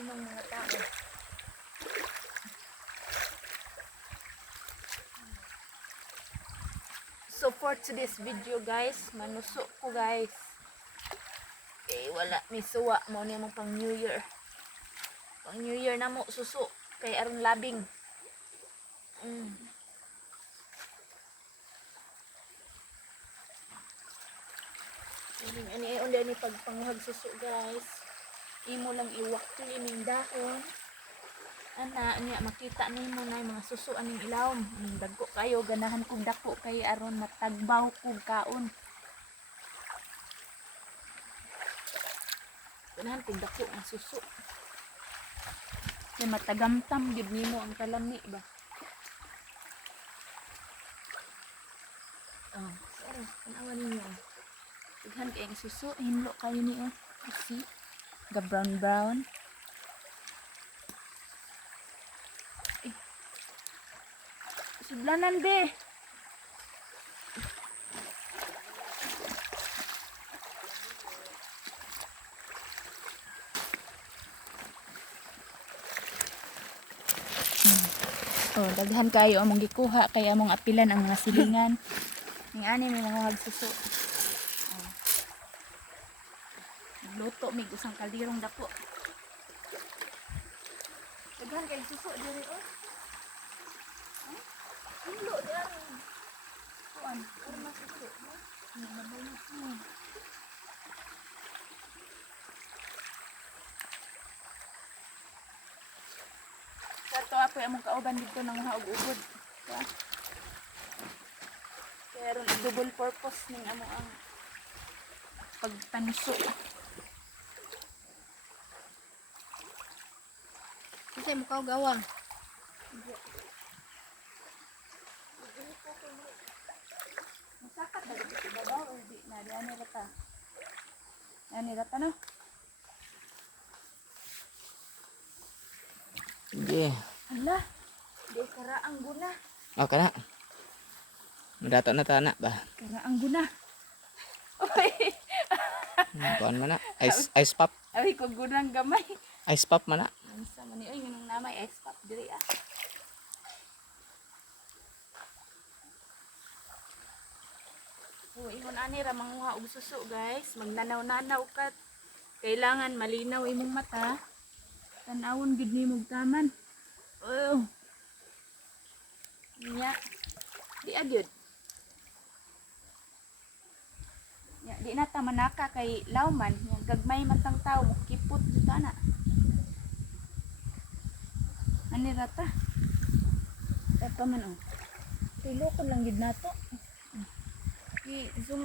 matinong mga tao. So for today's video guys, manusok ko guys. Eh wala may suwa mo niya mong pang New Year. Pang New Year na mo suso kay aron labing. Ani onda ni pagpanguhag suso guys. Imo lang iwak ning dahon. Ana niya makita nimo na mga suso aning ilawom. Dagko kayo ganahan kog dako kay aron matagbaw kog kaon. Ganahan kog dako ang suso. Kay matagamtam gid nimo ang kalami ba. Oh, sorry, tanawan ninyo. Daghan kay ang suso, hinlo kayo niyo. See? Ga brown. Sudlanan be. Oh, daghan kayo among gikuha kay among apilan ang mga silingan. Ning ani may mga hagsuso. Oh. Luto mig usang kaldirong dako. Daghan kay suso diri oh. Hinlo dari. Kuan, mas suso. Ni mabunas mo. Kato ako among kauban dito nang haug-ugod. Diba? Kaya ron double purpose ning amo ang pagtanso. Kasi mo kao gawang. Masakat ba dito babaw o di na di ani rata. Ani rata no? Yeah. Hala. Di karaang guna. Oh, kana. Madato na tana ba? Karaang guna. Oy. Kuan man na. Ice pop. Ay ko gunang gamay. Ice pop man na. Ansa man ni oy nganong namay ice pop diri ah. Oh, ingon ani ra manguha og suso guys. Magnanaw-nanaw ka. Kailangan malinaw imong mata. Tanawon gid nimo taman. Oh. Nya. Di agyud. Nya di na ta manaka kay lawman, nya gagmay matang tawo mo kipot jud ana. Ani rata. Ito man oh. Tilokon lang gid nato. Zoom